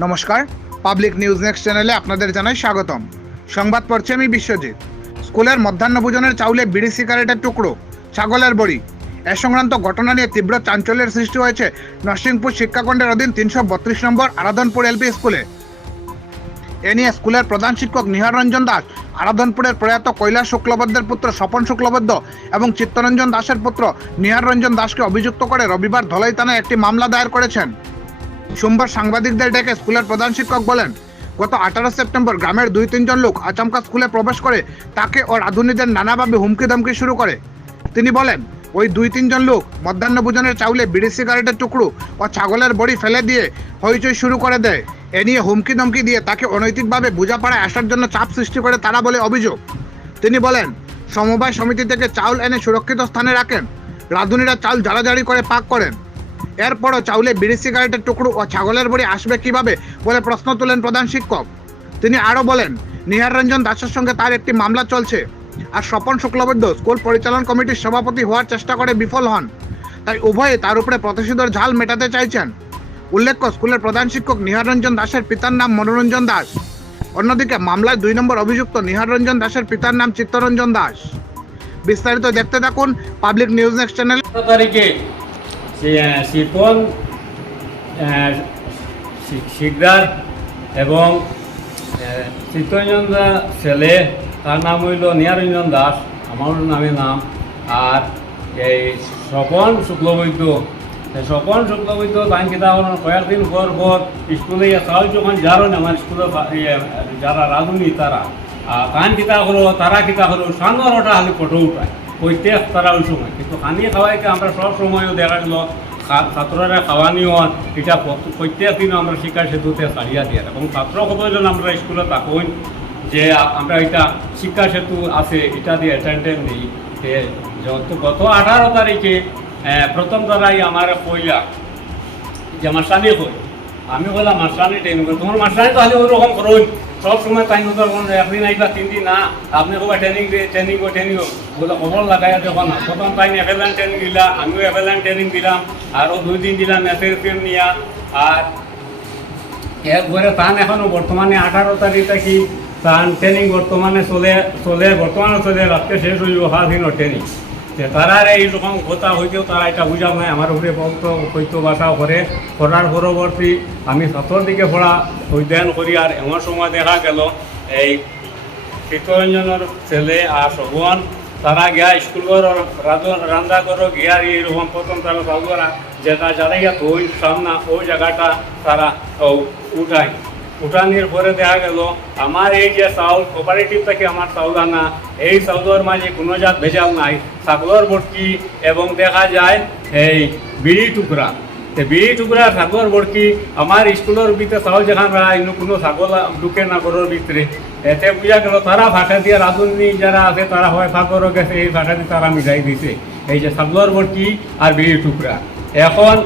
নমস্কার, public news next চ্যানেলে আপনাদের জানাই স্বাগতম। সংবাদ পড়ছি আমি বিশ্বজিৎ। স্কুলের মধ্যাহ্নভোজনের চাউলে বিড়ি সিগারেটের টুকরো, ছাগলের বড়ি, এ সংক্রান্ত ঘটনা নিয়ে তীব্র চাঞ্চল্যের সৃষ্টি হয়েছে নরসিংপুর শিক্ষাখণ্ডের অধীন ৩৩২ নম্বর আরাধনপুর এলপি স্কুলে। এ নিয়ে স্কুলের প্রধান শিক্ষক নিহার রঞ্জন দাস আরাধনপুরের প্রয়াত কৈলাস শুক্লবদ্ধের পুত্র স্বপন শুক্লবদ্ধ এবং চিত্তরঞ্জন দাসের পুত্র নিহার রঞ্জন দাসকে অভিযুক্ত করে রবিবার ধলাই থানায় একটি মামলা দায়ের করেছেন। সোমবার সাংবাদিকদের ডেকে স্কুলের প্রধান শিক্ষক বলেন, গত 18 সেপ্টেম্বর গ্রামের 2-3 লোক আচমকা স্কুলে প্রবেশ করে তাকে ও রাঁধুনিদের নানাভাবে হুমকি ধমকি শুরু করে। তিনি বলেন, ওই 2-3 লোক মধ্যাহ্নভোজনের চাউলে বিড়ি সিগারেটের টুকরো ও ছাগলের বড়ি ফেলে দিয়ে হইচই শুরু করে দেয়। এ নিয়ে হুমকি ধমকি দিয়ে তাকে অনৈতিকভাবে বোঝাপড়ায় আসার জন্য চাপ সৃষ্টি করে তারা বলে অভিযোগ। তিনি বলেন, সমবায় সমিতি থেকে চাউল এনে সুরক্ষিত স্থানে রাখেন, রাঁধুনিরা চাউল জাড়াজাড়ি করে পাক করেন। এরপরও চাউলে বিড়ি সিগারেটের টুকরো ও ছাগলের বড়ি আসবে কিভাবে বলে প্রশ্ন তোলেন প্রধান শিক্ষক। তিনি আরও বলেন, নিহার রঞ্জন দাসের সঙ্গে তার একটি মামলা চলছে, আর স্বপন শুক্লবদ্ধ স্কুল পরিচালন কমিটির সভাপতি হওয়ার চেষ্টা করে বিফল হন, তাই উভয়ে তার উপরে প্রতিশোধের ঝাল মেটাতে চাইছেন। উল্লেখ্য, স্কুলের প্রধান শিক্ষক নিহার রঞ্জন দাসের পিতার নাম মনোরঞ্জন দাস। অন্যদিকে মামলায় 2 নম্বর অভিযুক্ত নিহার রঞ্জন দাসের পিতার নাম চিত্তরঞ্জন দাস। বিস্তারিত দেখতে থাকুন পাবলিক নিউজ নেক্সট চ্যানেল। তারিখে শিপন শিকদার এবং চিত্তরঞ্জন ছেলে, তার নাম হইল নিহারঞ্জন দাস, আমার নামে নাম, আর এই স্বপন শুক্লবৈদ্য তাই কিতা কয়েকদিন পর স্কুলে চাউল যখন যারো আমার স্কুলে যারা রাঁধুনি তারা কান কিতা করো, তারা কিতা করো সাঙ্গর ওটা খালি ফটো উঠায় কইতে তারা ওই সময়, কিন্তু খানিয়ে খাওয়াইতে আমরা সব সময়ও দেখা গেল ছাত্ররা খাওয়ানিও এটা প্রত্যেক দিনও আমরা শিক্ষা সেতুতে ছাড়িয়া দিয়ে, এবং ছাত্র কতজন আমরা স্কুলে থাকুন যে আমরা এটা শিক্ষা সেতু আছে এটা দিয়ে অ্যাটেন্ডেন্স দিই। গত 18 তারিখে প্রথম তারাই আমার কইলা যে মাস্টানি কই, আমি বললাম মাস্টানি ট্রেনিং করি, তোমার মাস্টানি তাহলে ওরকম করুন সব সময় তাই মতো একদিন আইবা 3 দিন না, আপনি কবা ট্রেনিং বলে খবর লাগাইয়া দেখো না। প্রথম তাই এফএলএন ট্রেনিং দিলা, আমিও এফএলএন ট্রেনিং দিলাম, আরও 2 দিন দিলাম এসএসএম নিয়া। আর এরপরে তান এখনও বর্তমানে 18 তারিখ থাকি তান ট্রেনিং বর্তমানে চলে রাত্রে শেষ হইব 5 দিনের ট্রেনিং। তারার এইরকম কথা হইতেও তারা এটা বুঝাও নাই, আমার উপরে বলতো হইতো বাসাও করে করার পরবর্তী আমি ছাত্রর দিকে পড়া অধ্যয়ন করি। আর এমন সময় দেখা গেল এই চিত্তরঞ্জনের ছেলে আর শোভন তারা গিয়া স্কুল রান্না করো গিয়া এইরকম প্রথম তারা চাউলরা যেটা জ্বালাইয়া ওই সামনা ওই জায়গাটা তারা উঠানির পরে দেখা গেল আমার এই যে চাউল কোঅপারেটিভ থেকে আমার চাউল আনা, এই চাউলের মাঝে কোনো জাত ভেজাল নাই, ছাগলের বটকি এবং দেখা যায় এই বিড়ি টুকরা, ছাগলের বটকি আমার স্কুলের ভিতরে চাউল যেখান কোনো ছাগল ঢুকে না ঘরের ভিতরে, এতে বুঝা গেল তারা ভাষা দিয়ে রাঁধুনি যারা আছে তারা হয় ফাঁকরও গেছে, এই ভাষা দিয়ে তারা মিলাই দিছে এই যে ছাগলের বটকি আর বিড়ি টুকরা। এখন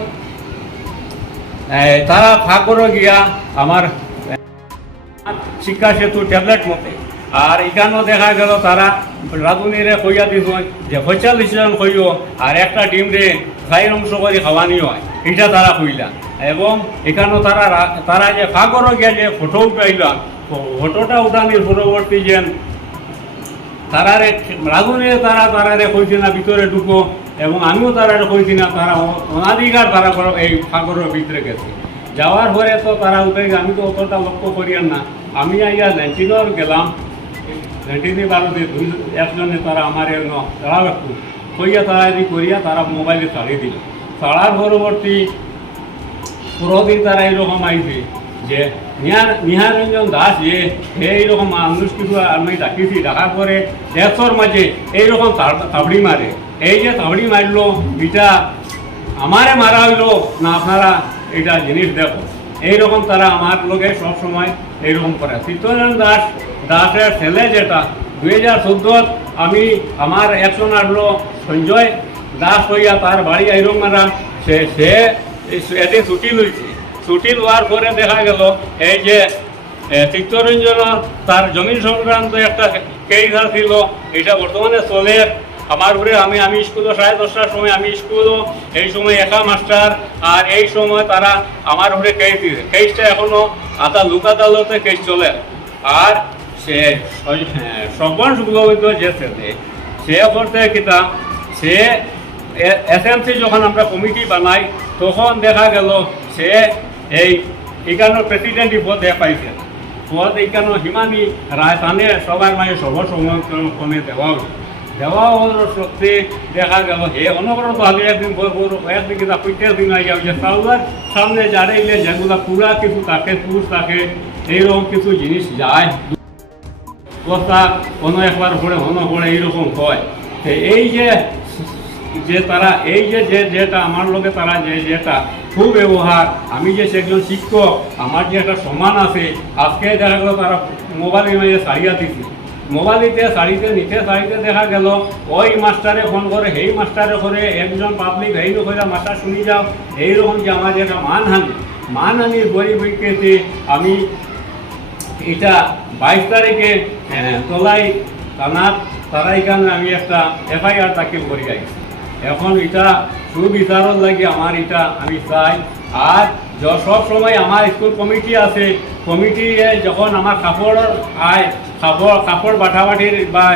তারা ফাঁকরও গিয়া আমার শিক্ষা সেতু ট্যাবলেট মতে, আর এখানেও দেখা গেল তারা রাঁধুনিরে কইয়া দিস যে 45 জন কইও আর একটা ডিম রে 4 অংশ করে খাওয়ানি হয়, এটা তারা কইলা। এবং এখানেও তারা যে ফাঁকরও গিয়া যে ফটো উঠাইলাম, ফটোটা উঠানির পরবর্তী যেন তারারে রাঁধুনিরে তারারে কইছি না ভিতরে ঢুকো, এবং আমিও তারারে কইছি না, তারা অনাধিকার তারা এই ফাঁকরের ভিতরে গেছে। যাওয়ার পরে তো তারা উঠে, আমি তো অতটা লক্ষ্য করিয়ান না, আমি আইয়া 19 গেলাম, 19 বারোতে একজনে তারা আমার তারাও একটু কইয়া তারা করিয়া তারা মোবাইলে ছাড়িয়ে দিল। ছাড়ার পরবর্তী পুরোদিন তারা এইরকম আইছে যে নিহার রঞ্জন দাস যে এইরকম মানুষ কিছু আমি ডাকিছি, ডাকার পরে দেশর মাঝে এইরকম তাবড়ি মারে, এই যে তাবড়ি মারলো এটা আমারে মারা হইলো না আপনারা এটা জিনিস দেখো, এইরকম তারা আমার লোকে সবসময় এইরকম করে। চিত্তরঞ্জন দাসের ছেলে যেটা 2014 আমি আমার একজন আসলো সঞ্জয় দাস হইয়া তার বাড়ি আইরং মারা, সে এতে ছুটি লইছে। ছুটি লওয়ার পরে দেখা গেল এই যে চিত্তরঞ্জন তার জমিন সংক্রান্ত একটা কেস ছিল, এটা বর্তমানে চলে আমার ঘরে আমি স্কুলও 10:30টার সময় আমি স্কুলও এই সময় একা মাস্টার, আর এই সময় তারা আমার ঘরে কেস দিবে। কেসটা এখনো লোক আদালতে কেস চলে। আর সে সবন শুক্লবৈদ্য যে ছেলে সে করতে কিতা, সে এসএমসি যখন আমরা কমিটি বানাই তখন দেখা গেল সে এই এখানে প্রেসিডেন্ট পদে পাইছে। পদ এখানে হিমানি রায় টানে সবার মাঝে সর্বসমক্রমে দেওয়া সত্যি দেখা গেল হে অনবরত আগে একদিন একদিন কিনা প্রত্যেক দিন আগে যে চাউলার সামনে যারাইলে যেগুলা পুরা কিছু থাকে পুরুষ থাকে এইরকম কিছু জিনিস যায় বস্তা কোনো একবার পড়ে অন্য পড়ে এইরকম হয়। তো এই যে তারা এই যেটা আমার লোকে তারা যেটা খুব ব্যবহার, আমি যে সেগুলো শিক্ষক আমার যে একটা সম্মান আছে, আজকে দেখা গেল তারা মোবাইলের মাঝে সারিয়া দিচ্ছে, মোবাইলিতে শাড়িতে নিচে শাড়িতে দেখা গেল ওই মাস্টারে ফোন করে সেই মাস্টারে করে একজন পাবলিক এই করে মাস্টার শুনি যাও এইরকম যে আমার একটা মানহানির বইকেতে আমি এটা 22 তারিখে তোলাই তারা এখানে আমি একটা FIR দাখিল করি আইছি। এখন এটা সুবিচারর লাগে আমার এটা আমি চাই। আর সব সময় আমার স্কুল কমিটি আছে, কমিটি যখন আমার কাপড় বাটাবাটির বা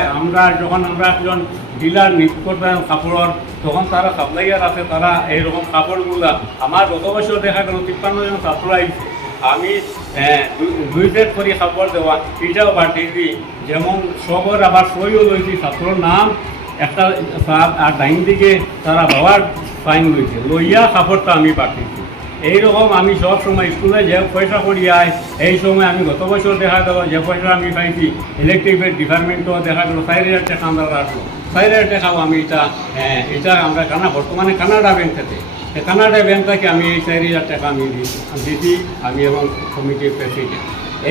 যখন আমরা একজন ডিলার নিয়োগ করতাম কাপড়ের, তখন তারা সাপ্লাইয়ার আছে, তারা এইরকম কাপড়গুলা আমার গত বছর দেখা গেল 53 জন ছাত্র আইছে, আমি 2 সেট করে কাপড় দেওয়া এটাও বাটি দিই। যেমন সবর আবার সইও লইছি, ছাত্রর নাম একটা আর ডাইন দিকে তারা বাবার সাইন লইছে, লইয়া কাপড়টা আমি পাঠিয়েছি। এইরকম আমি সব সময় স্কুলে যে পয়সা করি আয়, এই সময় আমি গত বছর দেখা গেল যে পয়সা আমি পাইছি ইলেকট্রিকের ডিপার্টমেন্টও দেখা গেল 4,000 টাকা আমরা রাখলো, 4,000 টাকাও আমি এটা আমরা বর্তমানে কানাডা ব্যাংক থেকে কানাডা ব্যাংক থেকে আমি এই 4,000 টাকা আমি দিছি আমি এবং কমিটির প্রেসিডেন্ট।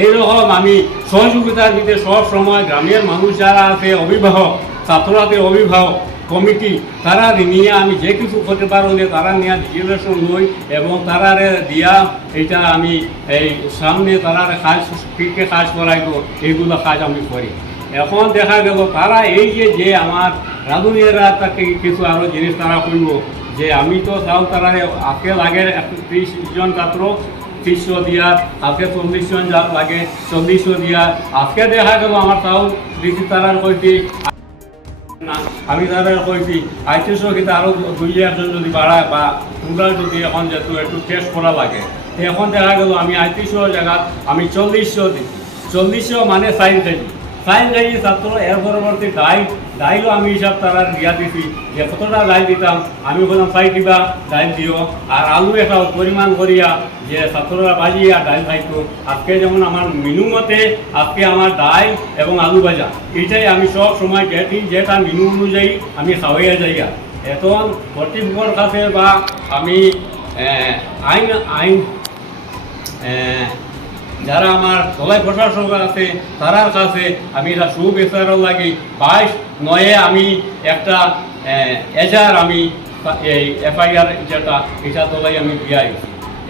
এইরকম আমি সহযোগিতা দিতে সব সময় গ্রামের মানুষ যারা আছে, অভিভাবক ছাত্রদের অভিভাবক কমিটি, তারা নিয়ে আমি যে কিছু করতে পারলে তারা নিয়ে ডিক্লারেশন লই এবং তারারে দিয়া এটা আমি এই সামনে তারারে কাজ করাইতো, এইগুলো কাজ আমি করি। এখন দেখা গেল তারা এই যে আমার রাঁধুনিয়ারা তাকে কিছু আরও জিনিস তারা করব, যে আমি তো চাও তারারে আজকে লাগে 30 জন ছাত্র 300 দিয়া, আজকে 40 জন লাগে 40 দিয়া, আজকে দেখা গেল আমার চাউল দিচ্ছি তারার কইছি না, আমি তাদের কইছি 3800 কিন্তু আরও 2-1 জন যদি বাড়ায় বা তোমরা যদি এখন যেহেতু একটু টেস্ট করা লাগে, এখন দেখা গেল আমি 3800 জায়গায় আমি 4000 দিই, 4000 মানে 4 কেজি ছাত্র। এর পরবর্তী ডাইলও আমি হিসাব তারা দিয়া দিছি যে কতটা ডাইল দিতাম, আমি বললাম 5 দিবা ডাইল দিও, আর আলু একটা পরিমাণ করিয়া যে ছাত্ররা বাজিয়া ডাইল খাইতো। আজকে যেমন আমার মেনু মতে আজকে আমার ডাইল এবং আলু ভাজা এইটাই আমি সব সময় যেটা মেনু অনুযায়ী আমি খাওয়াইয়া যাইয়া। এখন কর্তৃপক্ষের কাছে বা আমি আইন যারা আমার তলায় প্রশাসক আছে তারার কাছে আমি এটা সুবিচারও লাগি 22/9 আমি একটা এজার আমি এই FIR যেটা এটা তলাই আমি দিয়াই।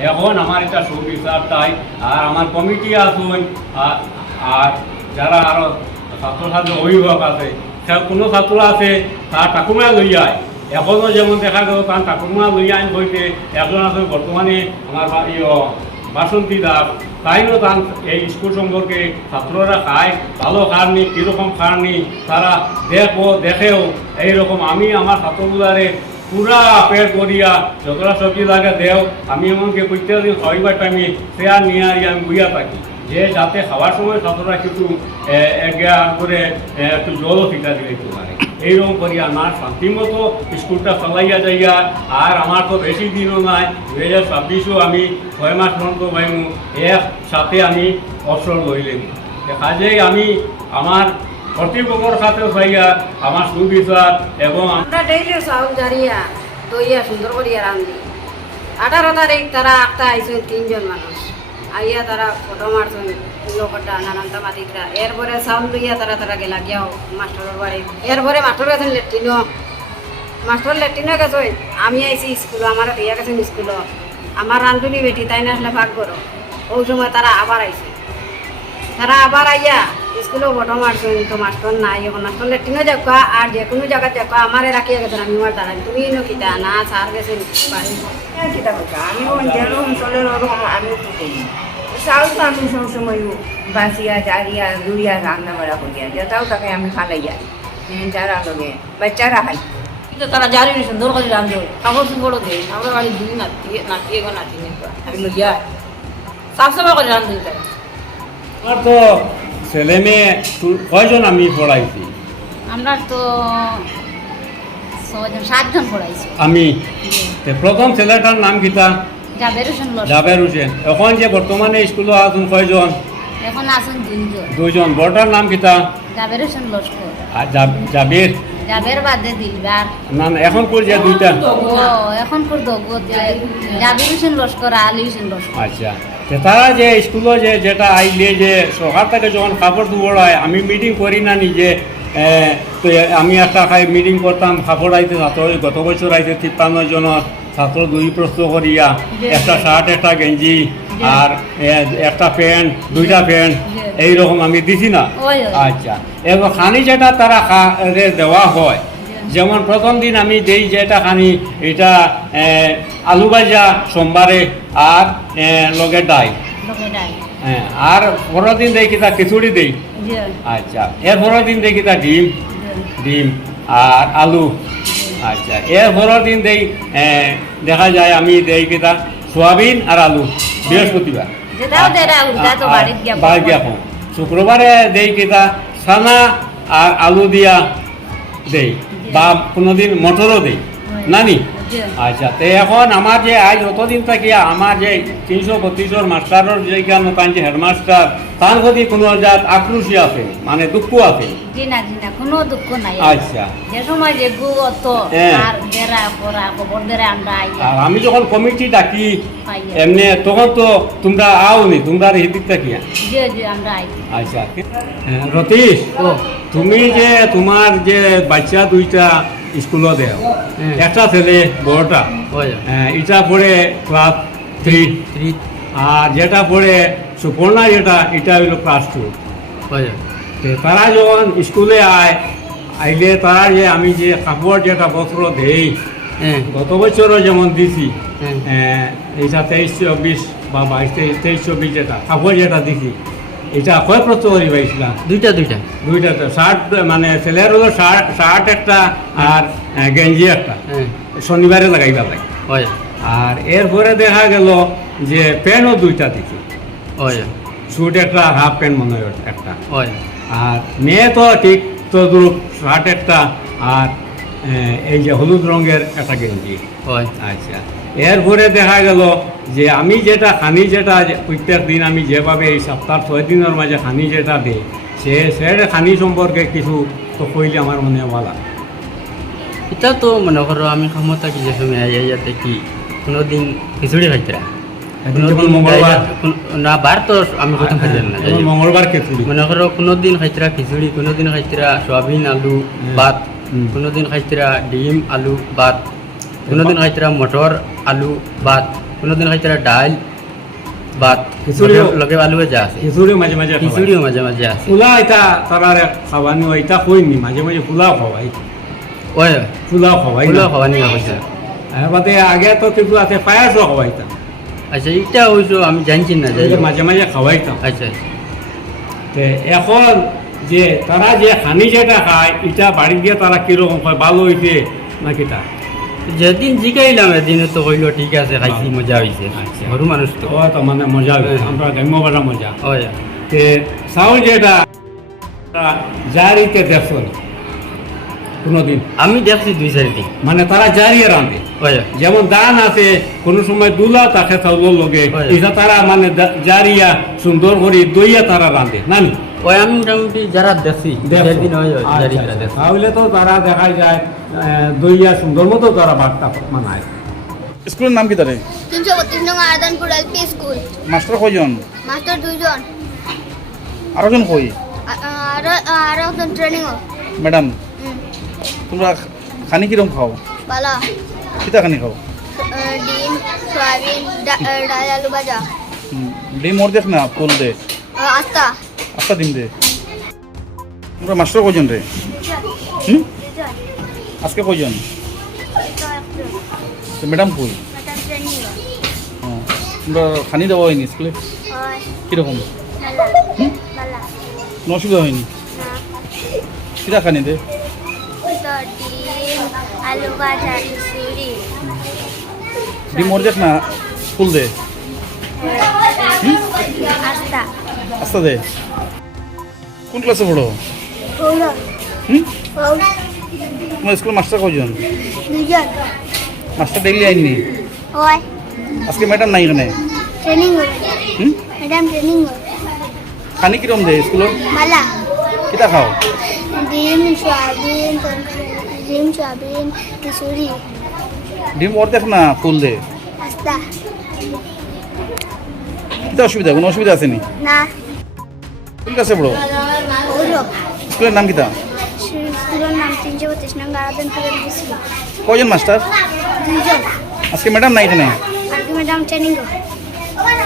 এখন আমার এটা সুবিচার তাই। আর আমার কমিটি আসুন আর যারা আরও ছাত্রছাত্রী অভিভাবক আছে, কোনো ছাত্র আছে তার টাকুমা লইয়ায়, এখনও যেমন দেখা গেল তার টাকুমা লইয়াই হইতে একজন আছে বর্তমানে আমার বাসন্তী দাস, তাইও তার এই স্কুল সম্পর্কে ছাত্ররা খায় ভালো খাননি কীরকম খাননি তারা দেখেও এইরকম। আমি আমার ছাত্রগুলারে পুরা পেট করিয়া যতটা সবজি লাগে দেও, আমি এমনকি প্রত্যেকদিন খাইবার টাইমে চেয়ার নিয়ে আমি বুঝিয়া থাকি যে যাতে খাওয়ার সময় ছাত্ররা কিছু করে একটু জলও ফিটা দিলে পারে। এইরকম করিয়া আমার শান্তিমতো স্কুলটা চালাইয়া যাইয়া। আর আমার তো বেশি দিনও নাই, 2026 আমি 6 মাস পর্যন্ত পাইমু, সাথে আমি অবসর লইলেন। কাজেই আমি আমার কর্তৃপক্ষের সাথেও চাইয়া আমার সুবিচার এবং আমরা ডেইলি চাউল জারিয়া দইয়া সুন্দর করিয়া রান্ধি। 18 তারিখ তারা একটা আইসেন 3 জন মানুষ আইয়া তারা ফটো মারছেন লোকটা নানানটা মাতিকরা। এরপরে চাউল লইয়া তারা গেলা গিয়াও মাস্টারের বাড়ি। এরপরে মাস্টার গেছেন মাস্টার লেট্রিনও গেছে। আমি আইসি স্কুল, আমার ইয়া গেছেন স্কুল, আমার রান্ধুনি বেটি তাই না আসলে ভাগ করো। ওই সময় তারা আবার আইসে, তারা আবার আইয়া স্কুলেও ফটো মারছেন তো মাস্টার নাই এখন মাস্টার লেট্রিনও যাকা আর যে কোনো জায়গা যাকা আমারে রাখিয়ে গেছেন আমি আমার দাঁড়াই তুমি ইনো কিতা না স্যার গেছেন বাড়ি কিতা কথা আমি অঞ্চল অঞ্চলের ওরকম আমি তো করি চাউল তো আমি সবসময় বাঁচিয়া জারিয়া জুড়িয়া রান্না বাড়া করিয়া যেটাও তাকে আমি খালাইয়া যারা লগে বাচ্চারা খাই তো তারা জানি না সুন্দর করে রান্ধে কাপড় সুন্দর দেয় আমরা বাড়ি দুই নাতি নাতি এগো নাতি আমি লইয়া সাফ সাফা করে রান্ধে তারা আমার তো ছেলে মেয়ে কয়জন আমি পড়াইছি? আমরা তো 7জন পড়াইছি আমি প্রথম ছেলেটার নাম কিতা? জাবের হোসেন জাবের হোসেন। এখন যে বর্তমানে স্কুলে আছেন কয়জন? এখন আছেন 2জন দুইজন। বড়টার নাম কিতা? জাবের হোসেন লস্কর আর জাবির জাবের বাদে দিলবার না না, এখন কোন যে দুইটা? ও এখন কোর দগত জাবের হোসেন লস্কর আলী হোসেন লস্কর আচ্ছা, তো তারা যে স্কুলে যেটা আইলে যে সরকার থেকে যখন কাপড় দুবড়ায় আমি মিটিং করি না নিজে, তো আমি একটা মিটিং করতাম কাপড় আইতে ছাত্র গত বছর আইতে 53 জনের ছাত্র 2 প্রশ্ন করিয়া একটা শার্ট একটা গেঞ্জি আর একটা প্যান্ট 2টা প্যান্ট এইরকম আমি দিছি না। আচ্ছা, এবং খানি যেটা তারা দেওয়া হয়, যেমন প্রথম দিন আমি দেই যেটা খানি এটা আলু ভাজা সোমবারে আর লগে ডাই, হ্যাঁ, আর পরের দিন দেই কিতা খিচুড়ি দেই। আচ্ছা, এর পরের দিন দেই কিতা ডিম আর আলু। আচ্ছা, এর পরের দিন দেই দেখা যায় আমি দেই কিতা সোয়াবিন আর আলু বৃহস্পতিবার বাড়ি গিয়া খাও। শুক্রবারে দেই কিতা ছানা আর আলু দিয়া দেই, বা কোনোদিন মটরও দেই নানি। আচ্ছা, তো এখন আমার যে আজ অতদিন থাকিয়া আমার যে 332 মাস্টারের যেখানে কান যে হেডমাস্টার তার প্রতি কোনো জাত আক্রোশী আছে, মানে দুঃখ আছে? জি না কোনো দুঃখ নাই। আচ্ছা, যে সময় যে গুত হ্যাঁ। আর দেরা পড়া খবর দেরা আমরা আইয়া আর আমি যখন কমিটি ডাকি পাইয়া এমনি তখন তো তোমরা আওনি, তোমরা হিদিক থাকিয়া। জি আমরা আই আচ্ছা, রতীশ, তুমি যে তোমার যে বাচ্চা 2টা স্কুলে দেও, একটা ছেলে বড়টা এটা পড়ে ক্লাস 3, আর যেটা পড়ে সুপর্ণা যেটা এটা হইল ক্লাস 2। তারা যখন স্কুলে আইলে তারা যে আমি যে কাপড় যেটা বস্ত্র দেই গত বছরও যেমন দিছি, এইটা 23-24 বা 22-23-24 যেটা কাপড় যেটা দিছি, এটা কয় প্রশ্ন করি পাইছিলাম? দুইটা তো শার্ট, মানে ছেলের হলো শার্ট একটা আর গেঞ্জি একটা, শনিবারে লাগাইবা লাগে। আর এরপরে দেখা গেল যে প্যান্টও 2টা দিছি, স্যুট একটা হাফ প্যান্ট মনে হয় একটা, আর মেয়ে তো ঠিক তো শার্ট একটা আর এই যে হলুদ রঙের একটা গেঞ্জি। আচ্ছা, এরপরে দেখা গেল যে আমি যেটা খানি যেটা প্রত্যেক দিন আমি যেভাবে এই সপ্তাহ 6 দিনের মাঝে খানি যেটা দিই, সেটা খানি সম্পর্কে কিছু তো কইলে আমার মনে ভালো। এটা তো মনে করো আমি ক্ষমতা কি যে সময় যাতে কি কোনোদিন খিচুড়ি খাইতরা, মঙ্গলবার না বার তো আমি প্রথম খাইতাম না, মঙ্গলবার খিচুড়ি মনে করো কোনোদিন খাইতরা খিচুড়ি, কোনোদিন খাইতরা সোয়াবিন আলু ভাত, কোনোদিন খাইতরা ডিম আলু ভাত, কোনোদিন খাইতরা মটর আলু ভাত, কোনোদিন খাইতরা ডাল ভাত, খিচুড়িও লগে আলু ভাজা আছে, খিচুড়িও মাঝে মাঝে খিচুড়িও মাঝে মাঝে আছে। ফুলা এটা তারা খাওয়ানি হয়, এটা কইনি মাঝে মাঝে ফুলাও খাওয়াই, ওই ফুলাও খাওয়াই ফুলও খাওয়ানি হয়েছে। বাদে আগে তো কিছু আছে পায়াসও খাওয়াইতাম। আচ্ছা, এটা হয়েছে আমি জানছি না যে মাঝে মাঝে খাওয়াইতাম। আচ্ছা, তো এখন যে তারা যে খানি যেটা খায় এটা বাড়ি গিয়ে তারা কিরকম খায়, ভালো হয়েছে নাকি তা? যেদিন জিগাইলাম এদিনে তো হইল ঠিক আছে, খাইছি মজা হয়েছে। আচ্ছা। সরু মানুষ তো ও তো মানে মজা হয়েছে, আমরা গ্রাম্য ভাষা মজা। ওই তে চাউল যেটা জারিতে দেখছো কোনোদিন? আমি দেখছি 2-4 দিন, মানে তারা জারিয়ে রাঁধে, ওই যেমন দান আছে কোনো সময় দুলা তাকে চাউলের লগে, হয়। এটা তারা মানে জারিয়া সুন্দর করে দইয়া তারা রাঁধে নানি। ওই আমি মোটামুটি যারা দেখছি দেখছো? সেদিন ওই আচ্ছা, জারিটা আচ্ছা। দেখছি। তাহলে তো তারা দেখা যায় দইয়া সুন্দর মতো তারা বার্তা মানায়। স্কুলের নাম কি তারে? 332 নং আরাদানপুর এলপি স্কুল। মাস্টার কয়জন? মাস্টার 2 জন। আরো জন কই? আর একজন ট্রেনিং ম্যাডাম, তোমরা খানি কিরম খাও? বালা কিতা খানি খাও? ডিম সয়াবিন ডাল আলু ভাজা ডিম ওর দেখ না ফুল দে, আস্তা আস্তা ডিম দে। তোমরা মাস্টার কয়জন রে? হুম? আজকে কয়জন? তো ম্যাডাম কই? তোমরা খানি দেওয়া হয়নি স্কুলে? কীরকম? কোনো অসুবিধা হয়নি? কিরা খানি দে? আলু ভাজা খিচুড়ি ডিম অর্ধেক না ফুল দে? আস্তা আস্তা দে। কোন ক্লাসে পড়ো? হলো হুম? তোমার স্কুল মাস্টার কয়জন? দুজন মাস্টার ডেইলি আইননি? হয় আজকে ম্যাডাম নাই এখানে? ট্রেনিং হয় হুম? ম্যাডাম ট্রেনিং হয় খানি কিরম দে স্কুলত? মালা কিতা খাও? ডিম সয়াবিন ডিম সয়াবিন খিচুড়ি ডিম অর্ধেক না ফুল দে? আস্তা কিতা অসুবিধা? কোনো অসুবিধা আছে নি? না কোন ক্লাসে পড়ো? হলো স্কুলের নাম কিতা? স্কুলের নাম 332 নং আরাধনপুরের স্কুল কয়জন মাস্টার? দুজন আজকে ম্যাডাম নাই এখানে? আজকে ম্যাডাম ট্রেনিং হয়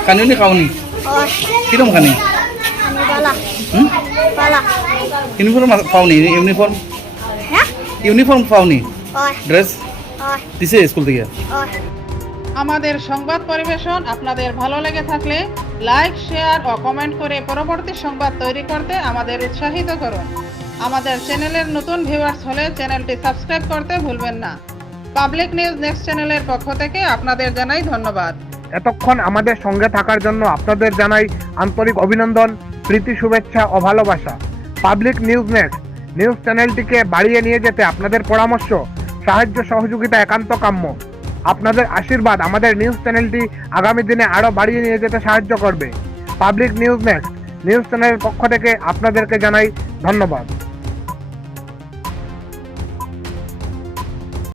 খানিও খাওনি? और কিরম খানি? बाला হুম? बाला ইউনিফর্ম পাওনি? ইউনিফর্ম হ্যাঁ ইউনিফর্ম পাওনি? और ড্রেস और দিছে স্কুল থেকে? और আমাদের সংবাদ পরিবেশন আপনাদের ভালো লেগে থাকলে লাইক শেয়ার ও কমেন্ট করে পরবর্তী সংবাদ তৈরি করতে আমাদের উৎসাহিত করুন। আমাদের চ্যানেলের নতুন ভিউয়ার্স হলে চ্যানেলটি সাবস্ক্রাইব করতে ভুলবেন না। পাবলিক নিউজ নেক্সট চ্যানেলের পক্ষ থেকে আপনাদের জানাই ধন্যবাদ। এতক্ষণ আমাদের সঙ্গে থাকার জন্য আপনাদের জানাই আন্তরিক অভিনন্দন, প্রীতি, শুভেচ্ছা ও ভালোবাসা। পাবলিক নিউজ নেক্সট নিউজ চ্যানেলটিকে বাড়িয়ে নিয়ে যেতে আপনাদের পরামর্শ, সাহায্য, সহযোগিতা একান্ত কাম্য। আপনাদের আশীর্বাদ আমাদের নিউজ চ্যানেলটি আগামী দিনে আরও বাড়িয়ে নিয়ে যেতে সাহায্য করবে। পাবলিক নিউজ নেক্সট নিউজ চ্যানেলের পক্ষ থেকে আপনাদেরকে জানাই ধন্যবাদ।